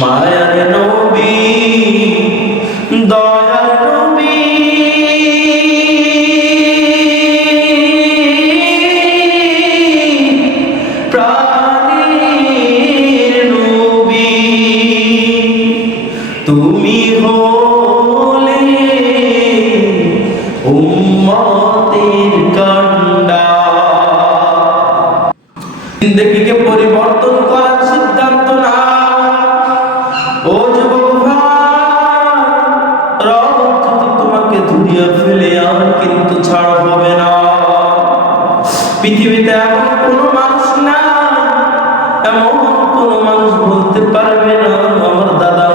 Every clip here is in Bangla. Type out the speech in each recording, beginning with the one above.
মায়ার নবী দয়ার নবী প্রাণের নবী তুমি হলে উম্মতের কান্ডা। জিন্দেগিকে পরিবর্তন করার সিদ্ধান্ত নাও ও যুবক ভাই। রব যদি তোমাকে ধুরিয়ে ফেলে আর কিন্তু ছাড় হবে না। পৃথিবীতে এমন কোনো মানুষ না, এমন কোনো মানুষ বলতে পারবে না আমার দাদা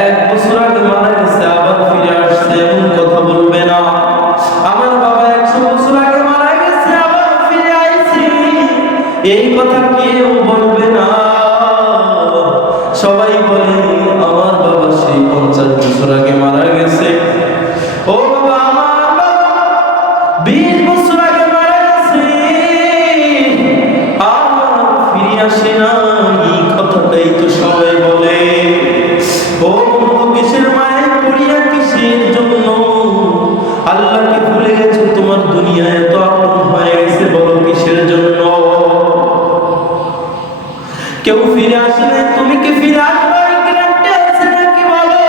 1 বছর আগে মারা গেছে আবার ফিরে আসছে, এমন কথা বলবে না। আমার বাবা 100 বছর আগে মারা গেছে আবার ফিরে আইছে, এই কথা কেউ বলবে না। সবাই বলে আমার বাবা সেই 50 বছর আগে মারা গেছে। ও বাবা আমার বাবা 20 বছর আগে মারা গেছে আর ফিরে আসে না, এই কথাটাই তো সবাই বলে। ও বন্ধু, কিসের মায়ে পড়িয়া কিসের জন্য আল্লাহকে ভুলে গেছো? তোমার দুনিয়া এত আপন হয়ে গেছে, বলো কিসের জন্য? কেউ ফিরে আসলে তুমি কি ফিরে আসবে? গ্যারান্টি আছে নাকি বলো?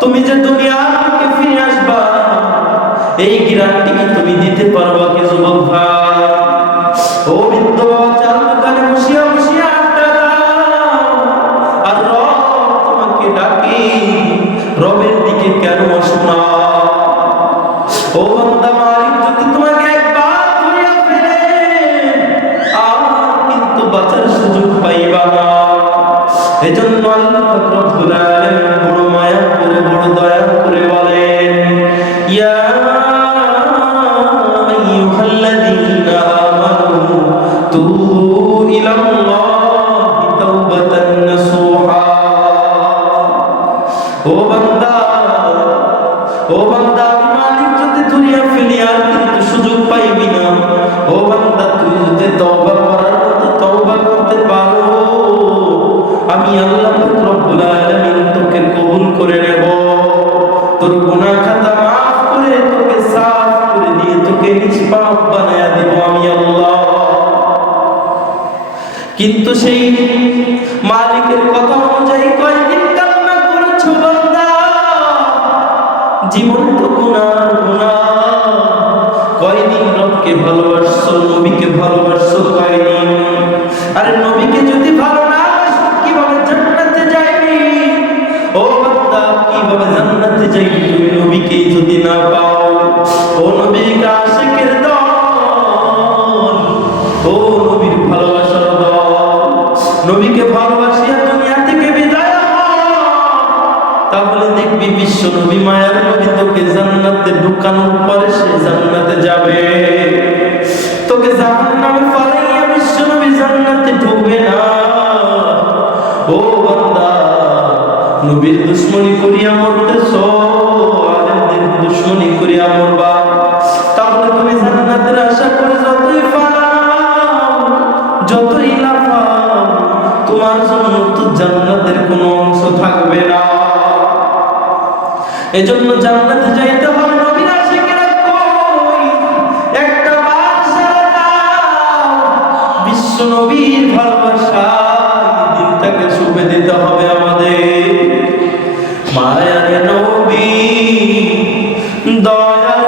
তুমি যে দুনিয়া থেকে ফিরে আসবা এই গ্যারান্টি কি তুমি দিতে পারবা কি যুবক ভাই? ও বৃদ্ধ বাবা, চার দোকানে বসিয়া বসিয়া আড্ডা দাও আর রব তোমাকে ডাকে, রবের দিকে কেন আসো না? ও বান্দা, মালিক যদি তোমাকে একবার ধরিয়া ফেলে আর কিন্তু বাঁচার সুযোগ পাইবা না। এজন্য আল্লাহ পাক রব্বুল আলামিন বড় মায়া করে বড় দয়া করে বলেন, ইয়া আইয়ুহাল্লাযীনা আমানু তুবু ইলাল্লাহি তাওবাতান নাসুহা। ও বান্দা, ও বান্দা, মালিক যদি ধরিয়া ফেলি আর কিন্তু সুযোগ পাইবি না। ও বান্দা, তুই যদি তওবা করার মতো তওবা করতে পারো, আমি আল্লাহ পাক রব্বুল আলামিন তোকে কবুল করে নেব, তোর গুনাহ খাতা maaf করে তোকে সাফ করে দিয়ে তোকে নিষ্পাপ বানায়া দেব আমি আল্লাহ। কিন্তু সেই মালিকের কথা অনুযায়ী কয়দিন কান্না করেছো বান্দা? জীবন তো গুনার গুনাহ। কয়দিন রবকে ভালোবাসছো, নবীকে ভালোবাসছো কয়দিন? আরে নবীকে যদি ভালো না বাসো কিভাবে জান্নাতে যাইবি? ও বান্দা, কিভাবে জান্নাতে যাইবি তুমি নবীকে যদি না পাও? ও নবীর আশিকের দল, ও নবীর ভালোবাসার দল, নবীকে ভালোবাসিয়া দুনিয়া থেকে বিদায় হও। তাহলে দেখবি বিশ্ব নবী মায়ার নবী তোকে জান্নাতে ঢুকানোর পরে সে জান্নাতে যাবে, তোকে জাহান্নামে ফালাইয়া বিশ্ব নবী জান্নাতে ঢুকবে না। ও বান্দা, নবীর দুশমনি করিয়া মরতেছো, আলেমদের দুশমনি করিয়া মরবা, তাহলে তুমি জান্নাতের আশা করে যতই ফালাও যতই লাফাও তোমার জন্য তো জান্নাতের কোনো অংশ থাকবে না। এজন্য জান্নাতে যাইতে হবে নবীর আশিকেরা কই একটা বার সারা দাও বিশ্ব নবীর ভালোবাসা দিনটাকে শুভে দিতে হবে আমাদের। মায়ার নবী দয়ার